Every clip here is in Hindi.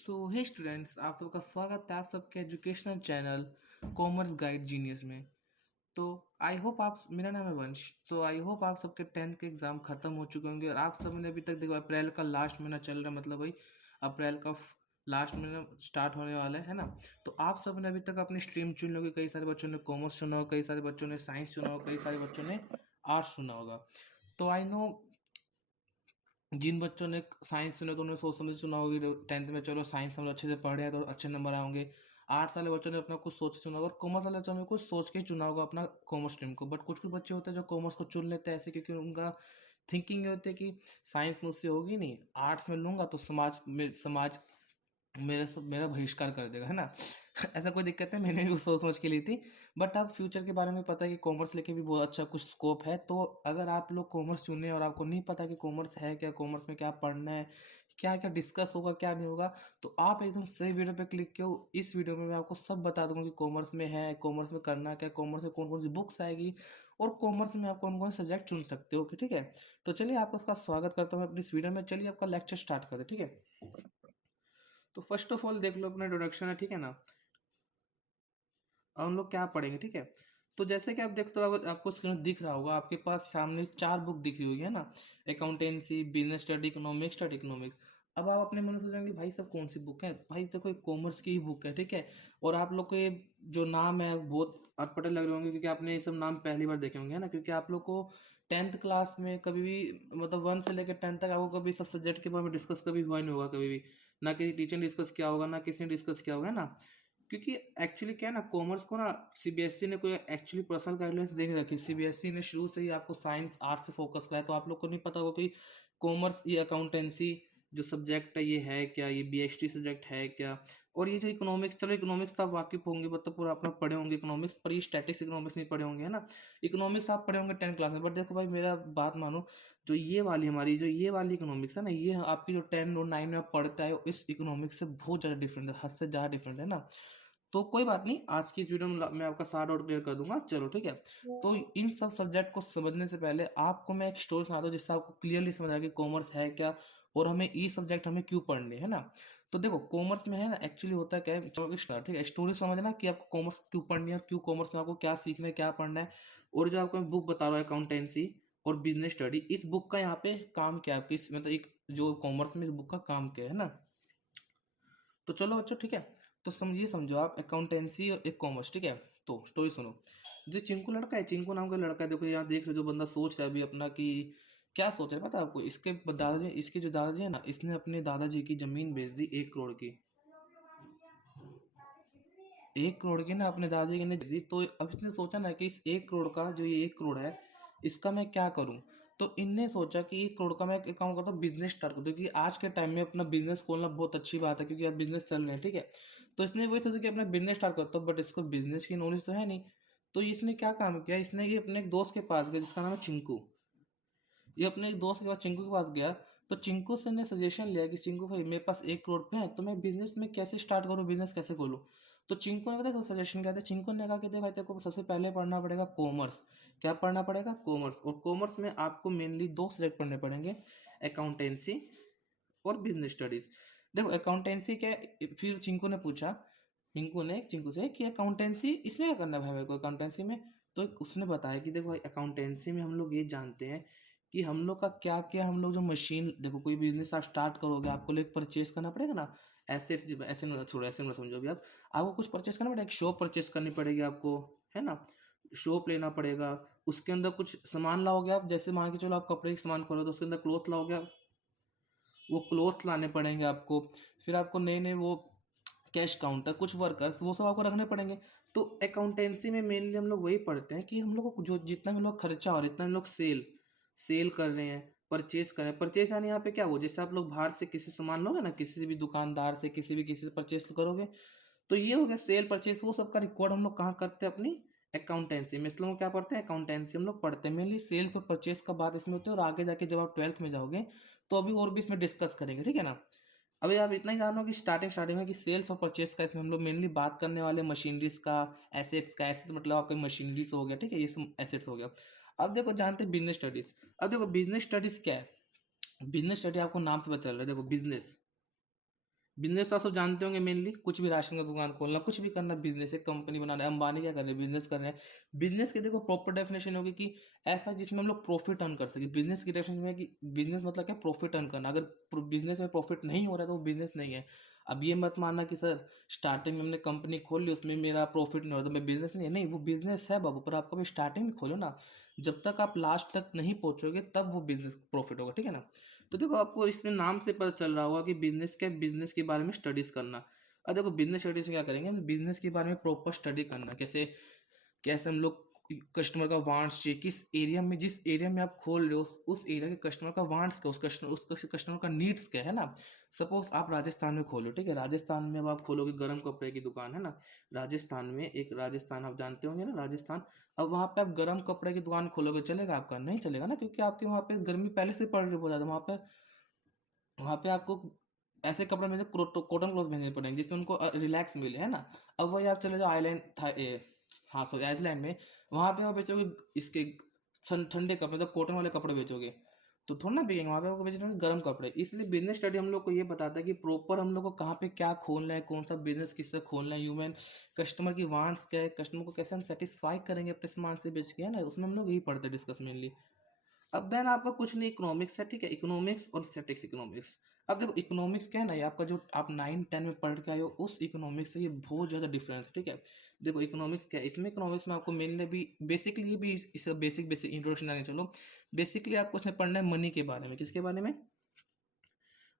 सो हे स्टूडेंट्स, आप सबका स्वागत है आप सबके educational channel commerce guide genius में। तो आई होप आप मेरा नाम है वंश। सो आई होप आप सबके 10th के एग्ज़ाम ख़त्म हो चुके होंगे और आप सब ने अभी तक देखो अप्रैल का लास्ट महीना चल रहा है, मतलब भाई अप्रैल का लास्ट महीना स्टार्ट होने वाला है ना। तो आप सब ने अभी तक अपनी स्ट्रीम चुन लोगे। कई सारे बच्चों ने कॉमर्स चुना होगा, कई सारे बच्चों ने साइंस चुना होगा, कई सारे बच्चों ने आर्ट्स चुना होगा। तो आई नो जिन बच्चों ने साइंस चुना तो उन्होंने सोच समझ चुना होगी 10th में, चलो साइंस हम लोग अच्छे से पढ़े हैं तो अच्छे नंबर आएंगे। आर्ट्स वाले बच्चों ने अपना कुछ सोच के चुना होगा और कॉमर्स वाले बच्चों ने कुछ सोच के ही चुना होगा अपना कॉमर्स स्ट्रीम को। बट कुछ कुछ बच्चे होते हैं जो कॉमर्स को चुन लेते हैं ऐसे, क्योंकि उनका थिंकिंग ये होती है कि साइंस मुझसे होगी नहीं, आर्ट्स में लूंगा तो समाज मेरा बहिष्कार कर देगा, है ना। ऐसा कोई दिक्कत है, मैंने भी सोच सोच के ली थी। बट अब फ्यूचर के बारे में पता है कि कॉमर्स लेके भी बहुत अच्छा कुछ स्कोप है। तो अगर आप लोग कॉमर्स चुने और आपको नहीं पता कि कॉमर्स है क्या, कॉमर्स में क्या पढ़ना है, क्या क्या डिस्कस होगा, क्या नहीं होगा, तो आप एकदम सही वीडियो पे क्लिक किया। इस वीडियो में मैं आपको सब बता दूंगा कि कॉमर्स में है, कॉमर्स में करना क्या, कॉमर्स में कौन कौन सी बुक्स आएगी और कॉमर्स में आप कौन कौन से सब्जेक्ट चुन सकते हो। ठीक है, तो चलिए आपका उसका स्वागत करता हूँ अपनी इस वीडियो में। चलिए आपका लेक्चर स्टार्ट करते हैं, ठीक है। तो फर्स्ट ऑफ ऑल देख लो अपना इंट्रोडक्शन है, ठीक है ना। और हम लोग क्या पढ़ेंगे, ठीक है। तो जैसे कि आप देखते हो, आपको स्क्रीन दिख रहा होगा, आपके पास सामने 4 बुक दिख रही होगी, है ना। Accountancy, business study, economics. अब आप अपने मन में सोचेंगे भाई सब कौन सी बुक है, भाई देखो ये कॉमर्स की ही बुक है, ठीक है। और आप लोग को ये जो नाम है बहुत अटपटे लग रहे होंगे, क्योंकि आपने ये सब नाम पहली बार देखे होंगे, है ना। क्योंकि आप लोग को 10th क्लास में कभी भी, मतलब 1 से लेकर 10 तक, आपको कभी सब सब्जेक्ट के बारे में डिस्कस कभी हुआ नहीं होगा, कभी भी ना किसी टीचर ने डिस्कस किया होगा, ना किसी ने डिस्कस किया होगा, है ना। क्योंकि एक्चुअली क्या है ना, कॉमर्स को ना सीबीएसई ने कोई एक्चुअली पर्सनल गाइडलाइंस दे नहीं रखी। सीबीएसई ने शुरू से ही आपको साइंस आर्ट्स से फोकस कराया, तो आप लोग को नहीं पता होगा कि कॉमर्स, ये अकाउंटेंसी जो सब्जेक्ट है ये है क्या, ये बीएसटी सब्जेक्ट है क्या। और ये जो इकोनॉमिक्स, चलो इकोनॉमिक्स तो आप वाकिफ होंगे, मतलब पूरा अपना पढ़े होंगे इकोनॉमिक्स, पर ये स्टैटिक्स इकोनॉमिक्स नहीं पढ़े होंगे, है ना। इकोनॉमिक्स आप पढ़े होंगे 10th क्लास में। बट देखो भाई मेरा बात मानो, जो ये वाली इकोनॉमिक्स है ना, ये आपकी जो 10 और 9 में आप पढ़ते आए हो, इस इकोनॉमिक्स से बहुत ज़्यादा डिफरेंट है, हद से ज़्यादा डिफरेंट है ना। तो कोई बात नहीं, आज की इस वीडियो में मैं आपका सारा डाउट क्लियर कर दूंगा, चलो ठीक है। तो इन सब सब्जेक्ट को समझने से पहले आपको मैं एक स्टोरी सुनाता हूँ, जिससे आपको क्लियरली समझ आए कि कॉमर्स है क्या और हमें ई सब्जेक्ट हमें क्यों पढ़ने, है ना। तो देखो कॉमर्स में है ना, एक्चुअली होता है क्या है, चलो स्टार्ट, ठीक है। स्टोरी समझना कि आपको कॉमर्स क्यों पढ़नी है, क्यों कॉमर्स में आपको क्या सीखना है, क्या पढ़ना है। और जो आपको मैं बुक बता रहा हूँ अकाउंटेंसी और बिजनेस स्टडी, इस बुक का यहाँ पे काम क्या है आपकी, मतलब एक जो कॉमर्स में इस बुक का काम क्या है ना। तो चलो बच्चों, ठीक है। तो समझो आप अकाउंटेंसी और एक कॉमर्स, ठीक है। तो स्टोरी सुनो। जो चिंकू लड़का है, चिंकू नाम का लड़का है, देखो यहाँ देख रहे हो, जो बंदा सोच रहा है अभी अपना कि क्या सोच रहा है पता है आपको, इसके जो दादाजी है ना, इसने अपने दादाजी की जमीन बेच दी 1 करोड़ की। 1 करोड़ की ना अपने दादाजी की ने दी। तो अब इसने सोचा ना कि इस 1 करोड़ का, जो ये 1 करोड़ है, इसका मैं क्या करूं। तो इनने सोचा कि 1 करोड़ का मैं एक काम करता हूँ, बिजनेस स्टार्ट कर दूं, क्योंकि आज के टाइम में अपना बिजनेस खोलना बहुत अच्छी बात है, क्योंकि अब बिजनेस चल रहे हैं, ठीक है। तो इसने वही सोचा कि अपना बिजनेस स्टार्ट करता हूँ, बट इसको बिजनेस की नॉलेज तो है नहीं। तो इसने क्या काम किया, इसने ये अपने एक दोस्त के पास गया जिसका नाम है चिंकू। ये अपने एक दोस्त के पास, चिंकू के पास गया। तो चिंकू से ने सजेशन लिया कि चिंकू भाई मेरे पास 1 करोड़ है, तो मैं बिजनेस में कैसे स्टार्ट करूँ, बिजनेस कैसे खोलूँ। तो चिंकू ने पता सजेशन क्या था, चिंकू ने कहा कि देख भाई तेरे को सबसे पहले पढ़ना पड़ेगा कॉमर्स। क्या पढ़ना पड़ेगा, कॉमर्स। और कॉमर्स में आपको मेनली 2 सब्जेक्ट पढ़ने पड़ेंगे, अकाउंटेंसी और बिजनेस स्टडीज। देखो अकाउंटेंसी क्या है, फिर चिंकू से कि अकाउंटेंसी इसमें क्या करना है भाई मेरे को अकाउंटेंसी में। तो उसने बताया कि देखो भाई अकाउंटेंसी में हम लोग ये जानते हैं कि हम लोग का क्या क्या, हम लोग जो मशीन, देखो कोई बिजनेस आप स्टार्ट करोगे, आपको लोग परचेज करना पड़ेगा ना, एसेट्स। ऐसे ना छोड़ो, ऐसे ना समझो, अभी आप आपको कुछ परचेज करना पड़ेगा, एक शॉप परचेज करनी पड़ेगी आपको, है ना। शॉप लेना पड़ेगा, उसके अंदर कुछ सामान लाओगे आप, जैसे मान के चलो आप कपड़े के सामान करो तो उसके अंदर क्लोथ लाओगे आप, वो क्लोथ लाने पड़ेंगे आपको। फिर आपको नए नए वो कैश काउंटर, कुछ वर्कर्स, वो सब आपको रखने पड़ेंगे। तो अकाउंटेंसी में मेनली हम लोग वही पढ़ते हैं कि हम लोग को जो जितना भी लोग खर्चा हो रहा है, इतना हम लोग सेल सेल कर रहे हैं, परचेज कर रहे हैं। परचेज यानी यहाँ पे क्या हो, जैसे आप लोग बाहर से किसी सामान लोगे ना, किसी भी दुकानदार से, किसी से परचेज करोगे, तो ये हो गया सेल परचेज। वो सब का रिकॉर्ड हम लोग कहाँ करते हैं, अपनी अकाउंटेंसी में। इसलिए हम लोग क्या पढ़ते हैं, अकाउंटेंसी हम लोग पढ़ते हैं। मेनली सेल्स और परचेज का बात इसमें होती है, और आगे जाके जब आप 12th में जाओगे तो अभी और भी इसमें डिस्कस करेंगे, ठीक है ना। अभी आप इतना ही जानो कि स्टार्टिंग में कि सेल्स और परचेस का इसमें हम लोग मेनली बात करने वाले मशीनरीज का, एसेट्स का। एसेट्स मतलब आपका मशीनरीज हो गया, ठीक है, ये सब एसेट्स हो गया। अब देखो जानते हैं बिजनेस स्टडीज। अब देखो बिजनेस स्टडीज क्या है, बिजनेस स्टडी आपको नाम से पता चल रहा है। देखो बिजनेस, बिजनेस तो आप सब जानते होंगे, मेनली कुछ भी राशन का दुकान खोलना, कुछ भी करना, बिजनेस एक कंपनी बनाना है। अंबानी क्या कर रहे हैं, बिजनेस कर रहे हैं। बिजनेस की देखो प्रॉपर डेफिनेशन होगी कि ऐसा जिसमें हम लोग प्रॉफिट अर्न कर सके। बिजनेस की डेफिनेशन है कि बिजनेस मतलब क्या, प्रॉफिट अर्न करना। अगर बिजनेस में प्रॉफिट नहीं हो रहा है तो वो बिजनेस नहीं है। अब ये मत मानना कि सर स्टार्टिंग में हमने कंपनी खोल ली, उसमें मेरा प्रॉफिट नहीं हो रहा तो मैं बिजनेस नहीं है। नहीं, वो बिजनेस है बाबू, पर आपको भी स्टार्टिंग में खोलो ना। जब तक आप लास्ट तक नहीं पहुंचोगे तब वो बिजनेस प्रॉफिट होगा, ठीक है ना। तो देखो आपको इसमें नाम से पता चल रहा होगा कि बिजनेस क्या, बिजनेस के बारे में स्टडीज करना। अब देखो बिजनेस स्टडीज में क्या करेंगे हम, बिजनेस के बारे में प्रॉपर स्टडी करना। कैसे कैसे हम लोग कस्टमर का वांट्स चाहिए, किस एरिया में, जिस एरिया में आप खोल रहे हो उस एरिया के कस्टमर का वांट्स क्या, उस कस्टमर का नीड्स क्या है ना। सपोज आप राजस्थान में खोलो, ठीक है, राजस्थान में अब आप खोलोगे गर्म कपड़े की दुकान, है ना। राजस्थान में एक, राजस्थान आप जानते होंगे ना, राजस्थान। अब वहाँ पे आप गर्म कपड़े की दुकान खोलोगे, चलेगा आपका? नहीं चलेगा ना, क्योंकि आपके वहाँ पे गर्मी पहले से पड़ रही है बहुत ज़्यादा। वहाँ पे आपको ऐसे कपड़े में से कॉटन क्लॉथ भेजने पड़ेंगे जिसमें उनको रिलैक्स मिले, है ना। अब वही आप चले जाओ आइलैंड था हाँ सॉरी आइसलैंड में, वहाँ पे आप बेचोगे इसके ठंडे कपड़े, मतलब कॉटन वाले कपड़े बेचोगे तो थोड़ा ना बिकेंगे। वहाँ पे आपको बेचने गर्म कपड़े। इसलिए बिजनेस स्टडी हम लोग को ये बताता है कि प्रॉपर हम लोग को कहाँ पे क्या खोलना है, कौन सा बिजनेस किससे खोलना है, ह्यूमन कस्टमर की वांट्स क्या है, कस्टमर को कैसे हम सेटिस्फाई करेंगे अपने सामान से बेच के, है ना। उसमें हम लोग यही पढ़ते हैं, डिस्कस मेनली। अब देन आपका कुछ नहीं, इकोनॉमिक्स है, ठीक है, इकोनॉमिक्स और स्टैटिक्स इकोनॉमिक्स। अब देखो इकोनॉमिक्स क्या है ना, ये आपका जो आप 9 10 में पढ़ के आए हो उस इकोनॉमिक्स से ये बहुत ज़्यादा डिफरेंस है, ठीक है। देखो इकोनॉमिक्स क्या है, इसमें इकोनॉमिक्स में आपको मेनली भी बेसिकली ये भी इसका बेसिक बेसिक इंट्रोडक्शन आने चलो। बेसिकली आपको इसमें पढ़ना है मनी के बारे में। किसके बारे में?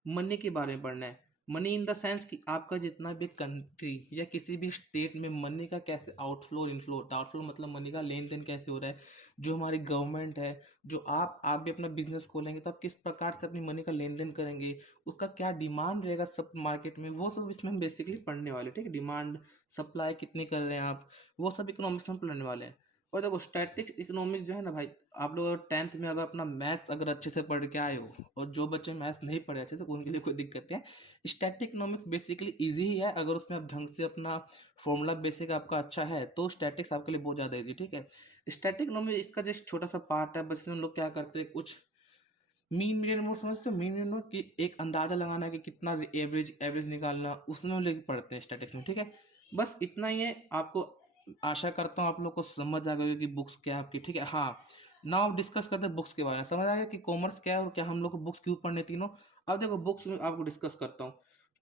मनी के बारे में पढ़ना है। मनी इन द सेंस कि आपका जितना भी कंट्री या किसी भी स्टेट में मनी का कैसे आउटफ्लो इनफ्लो होता है। आउटफ्लो मतलब मनी का लेन देन कैसे हो रहा है। जो हमारी गवर्नमेंट है, जो आप भी अपना बिजनेस खोलेंगे तो आप किस प्रकार से अपनी मनी का लेन देन करेंगे, उसका क्या डिमांड रहेगा सब मार्केट में, वो सब इसमें हम बेसिकली पढ़ने वाले, ठीक है। डिमांड सप्लाई कितनी कर रहे हैं आप, वो सब इकोनॉमिक्स में पढ़ने वाले हैं। और देखो स्टैटिक्स इकोनॉमिक्स जो है ना भाई, आप लोग 10th में अगर अपना मैथ्स अगर अच्छे से पढ़ के आए हो, और जो बच्चे मैथ्स नहीं पढ़े अच्छे से उनके लिए कोई दिक्कत नहीं है। स्टैटिक इकोनॉमिक्स बेसिकली इजी ही है, अगर उसमें आप ढंग से अपना फॉर्मूला बेसिक आपका अच्छा है तो स्टैटिक्स आपके लिए बहुत ज़्यादा इजी, ठीक है। स्टैटिक इकोनॉमिक्स इसका जस्ट छोटा सा पार्ट है, बस इसमें हम लोग क्या करते हैं, कुछ मीन मीडियन मोड समझते हो। मीन मीडियन मोड कि एक अंदाजा लगाना है कि कितना एवरेज एवरेज निकालना, उसमें हम लेके पढ़ते हैं स्टैटिक्स में, ठीक है। बस इतना ही है आपको। आशा करता हूँ आप लोग को समझ आ गई कि बुक्स क्या है आपकी, ठीक है। हाँ, नाउ डिस्कस करते हैं बुक्स के बारे में। समझ आ गया कि कॉमर्स क्या है और क्या हम लोग को बुक्स क्यों पढ़ने तीनों। अब देखो बुक्स में आपको डिस्कस करता हूँ।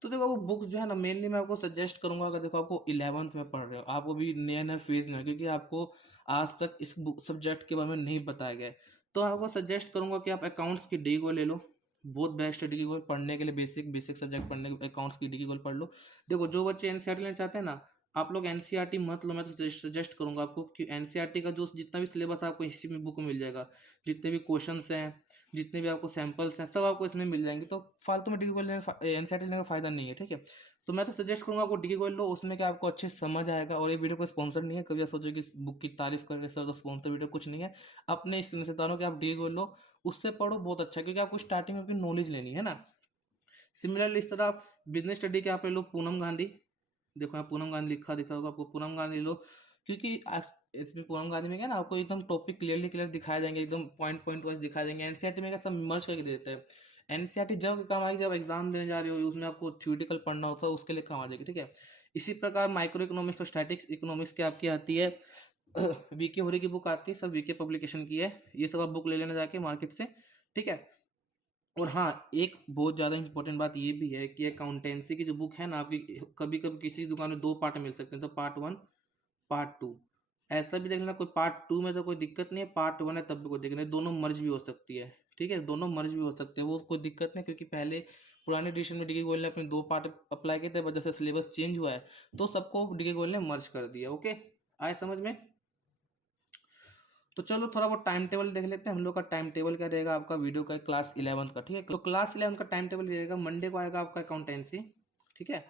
तो देखो वो बुक्स जो है ना, मेनली मैं आपको सजेस्ट करूंगा, अगर देखो आपको 11th में पढ़ रहे हो, आपको भी नया नया फेज में है, क्योंकि आपको आज तक इस बुक सब्जेक्ट के बारे में नहीं बताया गया है। तो आपको सजेस्ट करूंगा कि आप अकाउंट्स की डी को ले लो। बहुत बेस्ट है डी को पढ़ने के लिए, बेसिक बेसिक सब्जेक्ट पढ़ने के अकाउंट्स की डी को पढ़ लो। देखो जो बच्चे एनसीईआरटी लेना चाहते हैं ना, आप लोग एनसीईआरटी मत लो। मैं तो सजेस्ट करूंगा आपको कि एनसीईआरटी का जो जितना भी सिलेबस आपको इसी में बुक में मिल जाएगा, जितने भी क्वेश्चंस हैं, जितने भी आपको सैंपल्स हैं, सब आपको इसमें मिल जाएंगे। तो फालतू में डी को लेने, एनसीईआरटी लेने का फायदा नहीं है, ठीक है। तो मैं तो सजेस्ट करूंगा आपको डी को लो, उसमें क्या आपको अच्छे से समझ आएगा। और ये वीडियो को स्पॉन्सर नहीं है, कभी आप सोचो कि इस बुक की तारीफ कर रहे सर तो स्पॉन्सर वीडियो कुछ नहीं है। अपने इस रिश्तेदारों के आप डी को लो, उससे पढ़ो, बहुत अच्छा है, क्योंकि आपको स्टार्टिंग में अपनी नॉलेज लेनी है ना। सिमिलरली इस तरह आप बिजनेस स्टडी के आप ले लो पूनम गांधी। देखो यहाँ पूनम गांधी लिखा दिखा होगा आपको, पूनम गांधी लो। क्योंकि इसमें पूनम गांधी में क्या ना, आपको एकदम टॉपिक क्लियरली क्लियर दिखाया जाएंगे, एकदम पॉइंट पॉइंट वाइज दिखाया जाएंगे। एनसीईआरटी में क्या सब मर्ज करके देते हैं। एनसीईआरटी जब काम आएगी जब एग्जाम देने जा रहे हो, उसमें आपको थ्योरेटिकल पढ़ना होता है, उसके लिए काम आ जाएगी, ठीक है। इसी प्रकार माइक्रो इकोनॉमिक्स और स्टैटिक्स इकोनॉमिक्स की आपकी आती है वीके होरी की बुक आती है, सब वीके पब्लिकेशन की है। ये सब आप बुक ले लेना जाके मार्केट से, ठीक है। और हाँ, एक बहुत ज़्यादा इंपॉर्टेंट बात ये भी है कि अकाउंटेंसी की जो बुक है ना आपकी, कभी कभी किसी दुकान में दो पार्ट मिल सकते हैं, तो पार्ट 1 पार्ट 2, ऐसा भी देख लेना। कोई पार्ट 2 में तो कोई दिक्कत नहीं है, पार्ट 1 है तब भी कोई दिक्कत नहीं, दोनों मर्ज भी हो सकती है, ठीक है। दोनों मर्ज भी हो सकते हैं, वो कोई दिक्कत नहीं, क्योंकि पहले पुराने एडिशन में डीके गोयल ने अपने दो पार्ट अप्लाई किए थे, बट जैसे सिलेबस चेंज हुआ है तो सबको डीके गोयल ने मर्ज कर दिया। ओके, आए समझ में? तो चलो थोड़ा बहुत टाइम टेबल देख लेते हैं। हम लोग का टाइम टेबल क्या रहेगा आपका वीडियो का, क्लास 11th का, ठीक है। तो क्लास 11th का टाइम टेबल रहेगा, मंडे को आएगा आपका अकाउंटेंसी, ठीक है।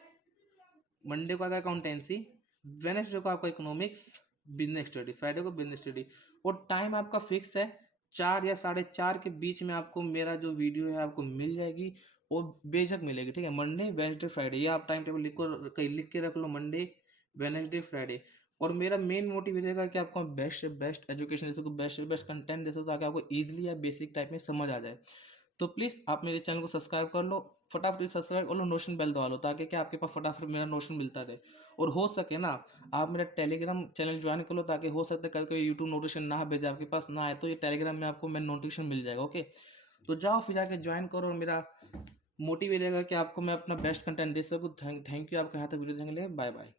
मंडे को आएगा अकाउंटेंसी, वेनेसडे को आपका इकोनॉमिक्स, बिजनेस स्टडी, फ्राइडे को बिजनेस स्टडी। और टाइम आपका फिक्स है, 4 या 4:30 के बीच में आपको मेरा जो वीडियो है आपको मिल जाएगी, और बेझक मिलेगी, ठीक है। मंडे वेडनेसडे फ्राइडे, ये आप टाइम टेबल लिखो, कहीं लिख के रख लो, मंडे वेडनेसडे फ्राइडे। और मेरा मेन मोटिव ये रहेगा कि आपको बेस्ट से बेस्ट एजुकेशन दे सकूँ, बेस्ट से बेस्ट कंटेंट दे सकूँ, ताकि आपको ईजिली या बेसिक टाइप में समझ आ जाए। तो प्लीज़ आप मेरे चैनल को सब्सक्राइब कर लो। फटाफट सब्सक्राइब और नोटिफिकेशन बेल दबा लो, ताकि क्या आपके पास फटाफट मेरा नोटिफिकेशन मिलता रहे। और हो सके ना, आप मेरा टेलीग्राम चैनल ज्वाइन कर लो, ताकि हो सकता है कभी कभी यूट्यूब नोटिफिकेशन ना भेजे आपके पास ना आए, तो ये टेलीग्राम में आपको मैं नोटिफिकेशन मिल जाएगा। ओके, तो जाओ फिर जाके ज्वाइन करो, और मेरा मोटिव रहेगा कि आपको मैं अपना बेस्ट कंटेंट दे सकूँ। थैंक यू आपके हाथ तक वीडियो देखने के लिए। Bye bye.